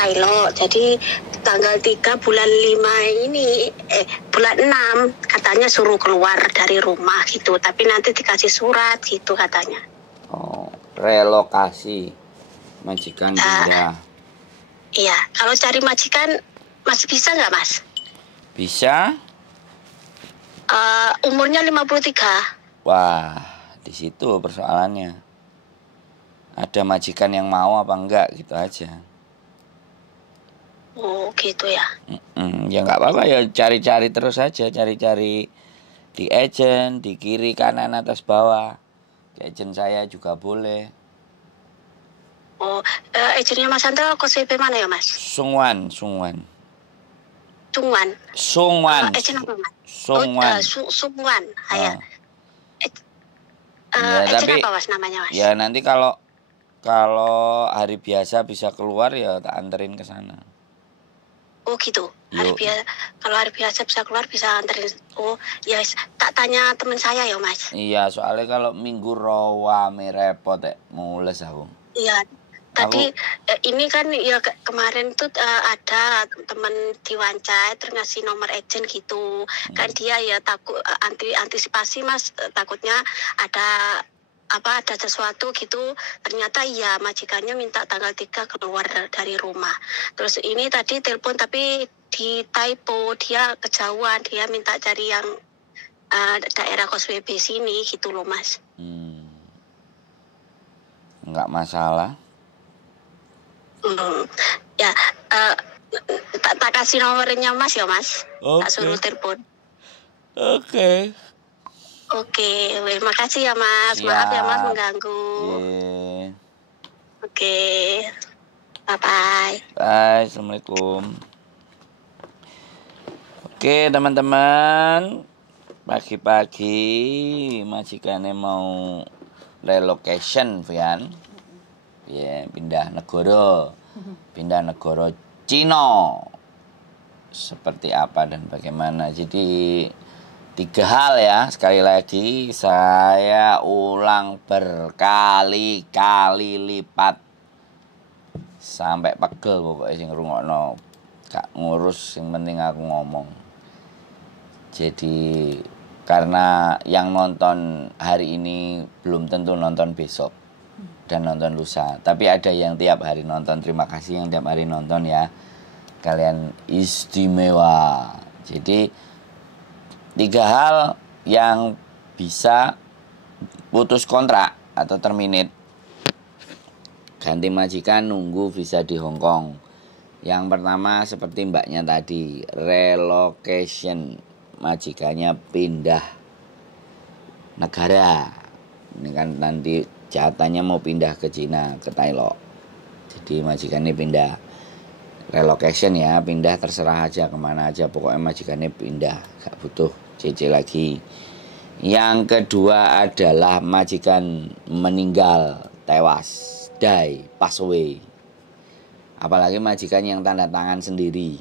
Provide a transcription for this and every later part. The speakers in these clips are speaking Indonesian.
pilot. Jadi tanggal 3 bulan 5 ini bulan 6 katanya suruh keluar dari rumah gitu. Tapi nanti dikasih surat gitu katanya. Oh, relokasi. Majikan pindah. Iya, kalau cari majikan masih bisa nggak, Mas? Bisa. Umurnya 53. Wah, di situ persoalannya. Ada majikan yang mau apa enggak, gitu aja. Oh, gitu ya. Ya nggak apa-apa ya, cari-cari terus aja, cari-cari di agent, di kiri, kanan, atas, bawah. Di agent saya juga boleh. Oh, agentnya Mas Sandra KSP mana ya, Mas? Sungwan. Sungwan. Agent apa, Mas? Sungwan. Ya. Ya, agent tapi apa, Mas, namanya, Mas? Ya nanti kalau hari biasa bisa keluar ya tak anterin ke sana. Oh gitu. Kalau hari biasa bisa keluar bisa anterin. Oh ya, tak tanya teman saya ya, Mas. Iya, soalnya kalau minggu rawame repot mules aku. Iya. Tadi ini kan ya kemarin tuh ada teman di Wancai terus ngasih nomor agent gitu. Kan dia ya takut antisipasi, Mas, takutnya ada sesuatu gitu. Ternyata ya majikannya minta tanggal 3 keluar dari rumah. Terus ini tadi telepon tapi di typo, dia kejauhan, dia minta cari yang daerah KSWB sini gitu loh, Mas. Enggak masalah. Ya, tak kasih nomornya, Mas ya, Mas. Okay. Tak suruh telepon. Oke. Terima kasih ya, Mas. Siap. Maaf ya, Mas, mengganggu. Oke. Bye-bye. Bye, Assalamualaikum. Oke, teman-teman. Pagi-pagi majikannya mau relocation, Vian. Ya, pindah negara Cina. Seperti apa dan bagaimana. Jadi 3 hal ya, sekali lagi saya ulang berkali-kali lipat sampai pegel pokoknya sing ngrungokno. Gak ngurus, yang penting aku ngomong. Jadi karena yang nonton hari ini belum tentu nonton besok dan nonton lusa, tapi ada yang tiap hari nonton. Terima kasih yang tiap hari nonton ya, kalian istimewa. Jadi 3 hal yang bisa putus kontrak atau terminate, ganti majikan, nunggu visa di Hong Kong. Yang pertama seperti mbaknya tadi, relocation, majikannya pindah negara. Ini kan nanti jahatannya mau pindah ke Cina, ke Thailand. Jadi majikannya pindah. Relocation ya, pindah terserah aja kemana aja, pokoknya majikannya pindah, gak butuh CC lagi. Yang kedua adalah majikan meninggal, tewas, die, pass away. Apalagi majikan yang tanda tangan sendiri.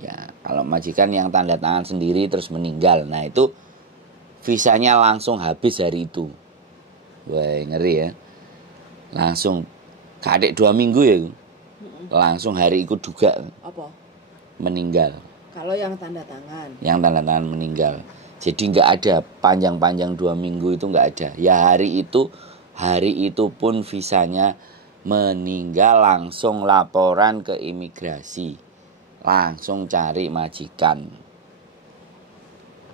Ya, kalau majikan yang tanda tangan sendiri terus meninggal, nah itu visanya langsung habis hari itu. Wah, ngeri ya. Langsung kadek 2 minggu ya. Langsung hari itu juga apa? Meninggal. Kalau yang tanda tangan. Yang tanda tangan meninggal. Jadi nggak ada panjang-panjang 2 minggu, itu nggak ada. Ya hari itu pun visanya meninggal, langsung laporan ke imigrasi. Langsung cari majikan.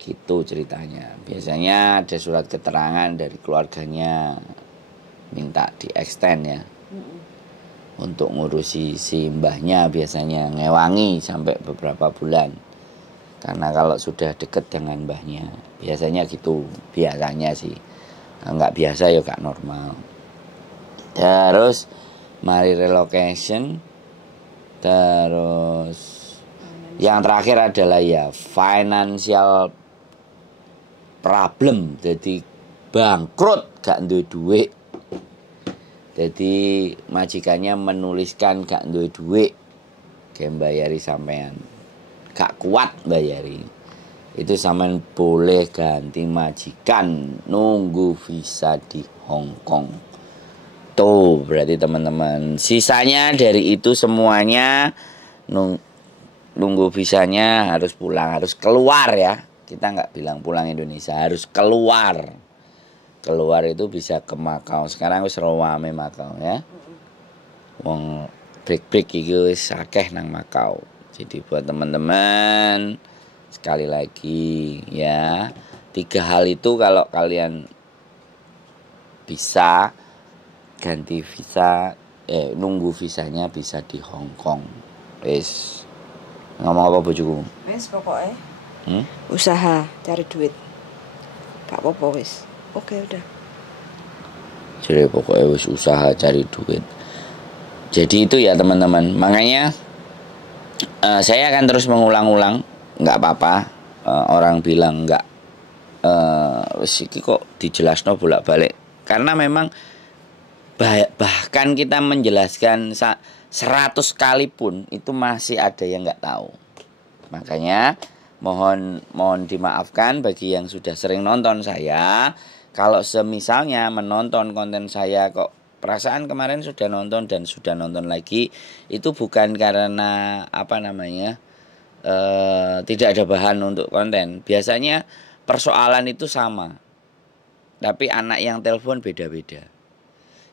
Gitu ceritanya. Biasanya ada surat keterangan dari keluarganya, minta di-extend ya. Untuk ngurusi si mbahnya, biasanya ngewangi sampai beberapa bulan. Karena kalau sudah deket dengan mbahnya, biasanya gitu, biasanya sih. Nggak biasa ya gak normal. Terus mari relocation. Terus yang terakhir adalah ya financial problem. Jadi bangkrut, gak duwe duit. Jadi majikannya menuliskan gak duwe duit, kayak bayari sampean, gak kuat bayari. Itu sampean boleh ganti majikan, nunggu visa di Hong Kong. Tuh berarti teman-teman, sisanya dari itu semuanya nunggu visanya harus pulang, harus keluar ya. Kita nggak bilang pulang Indonesia, harus keluar. Keluar itu bisa ke Makau. Sekarang wis rame Makau ya. Wong break iki wis akeh nang Makau. Jadi buat teman-teman sekali lagi ya, 3 hal itu kalau kalian bisa ganti visa, nunggu visanya bisa di Hong Kong. Wis. Ngomong apa bojoku? Wis pokoknya Hmm? usaha cari duit. Gak apa-apa wis. Oke udah. Jadi pokoknya wis usaha cari duit. Jadi itu ya teman-teman. Makanya saya akan terus mengulang-ulang. Nggak apa-apa. Orang bilang nggak. Wis iki kok dijelasno bolak-balik. Karena memang bahkan kita menjelaskan 100 kali pun itu masih ada yang nggak tahu. Makanya mohon dimaafkan bagi yang sudah sering nonton saya. Kalau semisalnya menonton konten saya kok perasaan kemarin sudah nonton dan sudah nonton lagi, itu bukan karena tidak ada bahan untuk konten. Biasanya persoalan itu sama, tapi anak yang telepon beda-beda.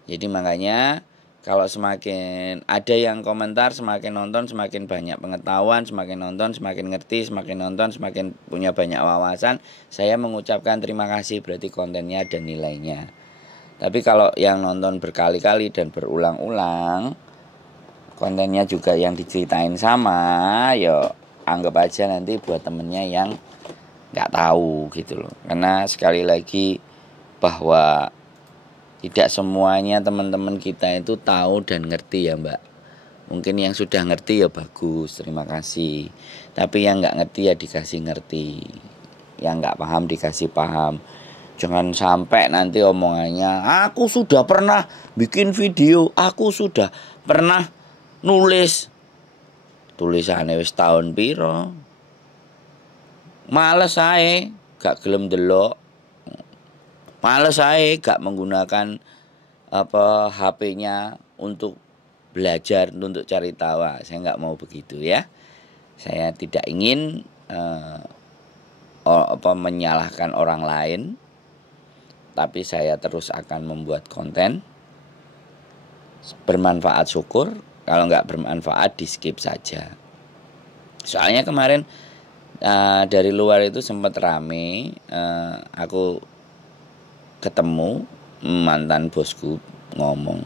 Jadi makanya kalau semakin ada yang komentar, semakin nonton semakin banyak pengetahuan, semakin nonton semakin ngerti, semakin nonton semakin punya banyak wawasan. Saya mengucapkan terima kasih, berarti kontennya ada nilainya. Tapi kalau yang nonton berkali-kali dan berulang-ulang, kontennya juga yang diceritain sama, ya anggap aja nanti buat temennya yang nggak tahu gitu loh. Karena sekali lagi bahwa tidak semuanya teman-teman kita itu tahu dan ngerti ya Mbak. Mungkin yang sudah ngerti ya bagus, terima kasih. Tapi yang nggak ngerti ya dikasih ngerti. Yang nggak paham dikasih paham. Jangan sampai nanti omongannya, aku sudah pernah bikin video, aku sudah pernah nulis. Tulisannya wis tahun piro. Males ae, gak gelem delok. Males saya gak menggunakan HP-nya untuk belajar, untuk cari tahu. Saya nggak mau begitu ya. Saya tidak ingin menyalahkan orang lain, tapi saya terus akan membuat konten bermanfaat syukur, kalau nggak bermanfaat di skip saja. Soalnya kemarin dari luar itu sempat rame, aku ketemu mantan bosku ngomong,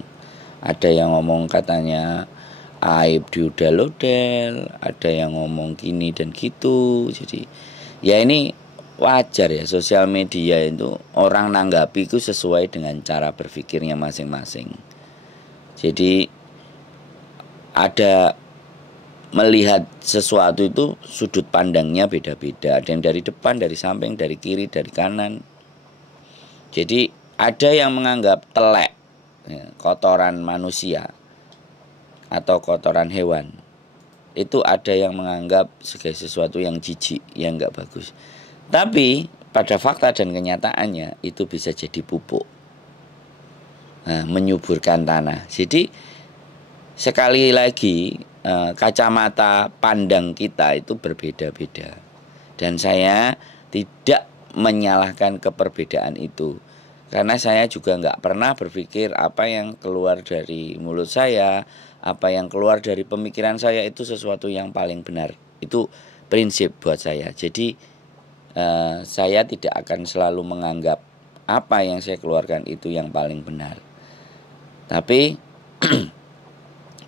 ada yang ngomong katanya aib diudel-udel, ada yang ngomong gini dan gitu. Jadi ya ini wajar ya, sosial media itu orang nanggapi itu sesuai dengan cara berpikirnya masing-masing. Jadi ada melihat sesuatu itu sudut pandangnya beda-beda, ada yang dari depan, dari samping, dari kiri, dari kanan. Jadi ada yang menganggap telek ya, kotoran manusia atau kotoran hewan. Itu ada yang menganggap sebagai sesuatu yang jijik, yang enggak bagus. Tapi pada fakta dan kenyataannya itu bisa jadi pupuk, menyuburkan tanah. Jadi sekali lagi kacamata pandang kita itu berbeda-beda. Dan saya tidak menyalahkan keperbedaan itu, karena saya juga nggak pernah berpikir apa yang keluar dari mulut saya, apa yang keluar dari pemikiran saya itu sesuatu yang paling benar. Itu prinsip buat saya. Jadi saya tidak akan selalu menganggap apa yang saya keluarkan itu yang paling benar. Tapi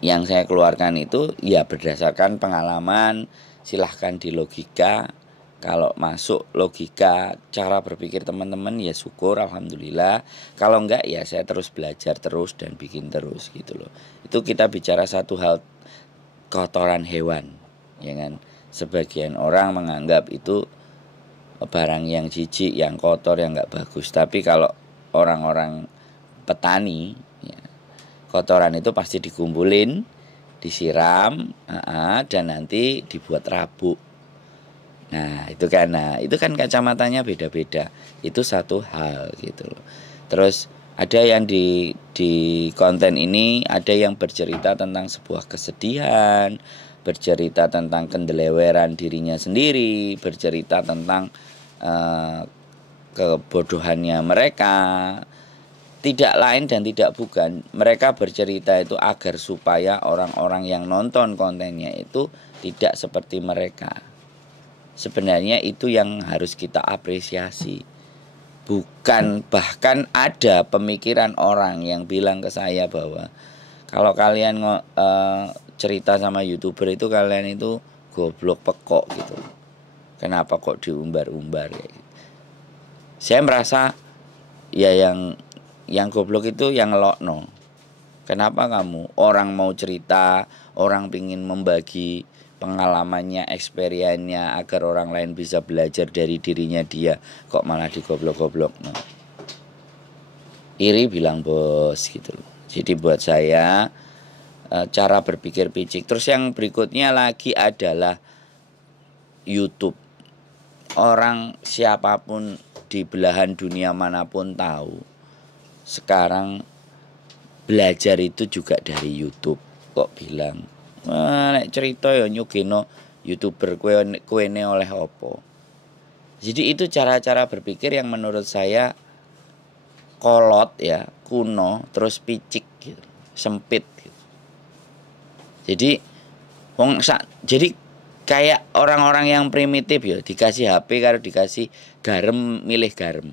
yang saya keluarkan itu ya berdasarkan pengalaman. Silahkan di logika. Kalau masuk logika cara berpikir teman-teman ya syukur, alhamdulillah. Kalau enggak ya saya terus belajar terus dan bikin terus gitu loh. Itu kita bicara satu hal kotoran hewan, ya kan. Sebagian orang menganggap itu barang yang jijik, yang kotor, yang enggak bagus. Tapi kalau orang-orang petani ya, kotoran itu pasti dikumpulin, disiram, dan nanti dibuat rabuk. Nah itu kan kacamatanya beda-beda. Itu satu hal gitu loh. Terus Ada yang di konten ini ada yang bercerita tentang sebuah kesedihan, bercerita tentang kendeleweran dirinya sendiri, bercerita tentang kebodohannya mereka. Tidak lain dan tidak bukan, mereka bercerita itu agar supaya orang-orang yang nonton kontennya itu tidak seperti mereka. Sebenarnya itu yang harus kita apresiasi. Bukan, bahkan ada pemikiran orang yang bilang ke saya bahwa kalau kalian cerita sama YouTuber itu kalian itu goblok pekok gitu. Kenapa kok diumbar-umbar ya? Saya merasa ya yang goblok itu yang lokno. Kenapa kamu? Orang mau cerita, orang pingin membagi pengalamannya, experience-nya agar orang lain bisa belajar dari dirinya dia, kok malah digoblok-goblok. No. Iri bilang bos gitu loh. Jadi buat saya cara berpikir picik. Terus yang berikutnya lagi adalah YouTube. Orang siapapun di belahan dunia manapun tahu sekarang belajar itu juga dari YouTube. Kok bilang nek cerita ya nyugeno YouTuber kuene oleh opo. Jadi itu cara-cara berpikir yang menurut saya kolot ya, kuno, terus picik gitu, sempit gitu. Jadi jadi kayak orang-orang yang primitif ya, dikasih HP kalau dikasih garam milih garam.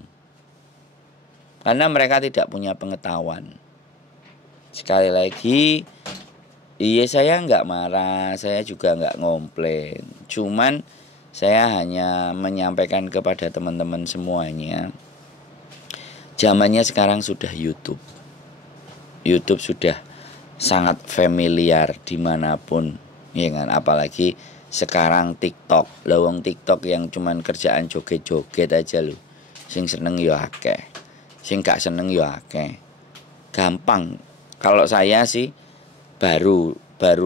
Karena mereka tidak punya pengetahuan. Sekali lagi, iya saya nggak marah, saya juga nggak ngomplain. Cuman saya hanya menyampaikan kepada teman-teman semuanya, zamannya sekarang sudah YouTube. YouTube sudah sangat familiar dimanapun, ya kan? Apalagi sekarang TikTok, lawang TikTok yang cuman kerjaan joget-joget aja loh. Sing seneng ya akeh. Sing gak seneng ya akeh. Gampang. Kalau saya sih baru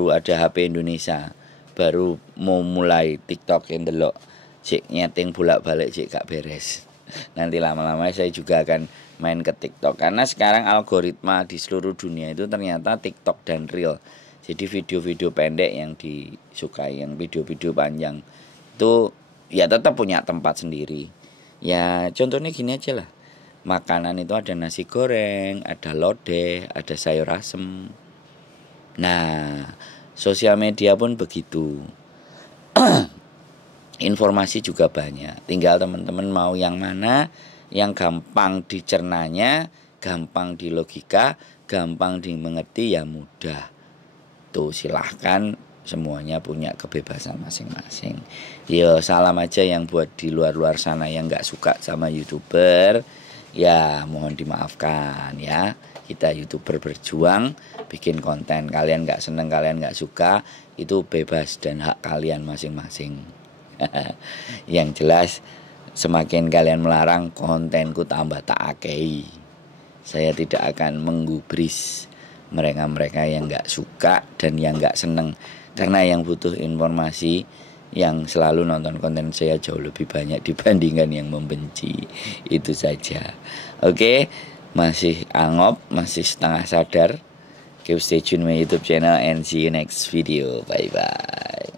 ada HP Indonesia, baru mau mulai TikTok yang delok. Cik nyeting bolak-balik cik gak beres. Nanti lama-lama saya juga akan main ke TikTok karena sekarang algoritma di seluruh dunia itu ternyata TikTok dan Reel. Jadi video-video pendek yang disukai, yang video-video panjang itu ya tetap punya tempat sendiri. Ya contohnya gini aja lah. Makanan itu ada nasi goreng, ada lodeh, ada sayur asem. Nah, sosial media pun begitu. Informasi juga banyak. Tinggal teman-teman mau yang mana, yang gampang dicernanya, gampang dilogika, gampang dimengerti ya mudah. Tuh silahkan, semuanya punya kebebasan masing-masing. Yo salam aja yang buat di luar-luar sana yang gak suka sama YouTuber. Ya mohon dimaafkan ya. Kita YouTuber berjuang bikin konten. Kalian gak seneng, kalian gak suka, itu bebas dan hak kalian masing-masing. Yang jelas semakin kalian melarang, kontenku tambah tak akei. Saya tidak akan menggubris mereka-mereka yang gak suka dan yang gak seneng. Karena yang butuh informasi, yang selalu nonton konten saya jauh lebih banyak dibandingkan yang membenci. Itu saja. Oke, masih angop, masih setengah sadar. Keep stay tune my YouTube channel and see you next video. Bye bye.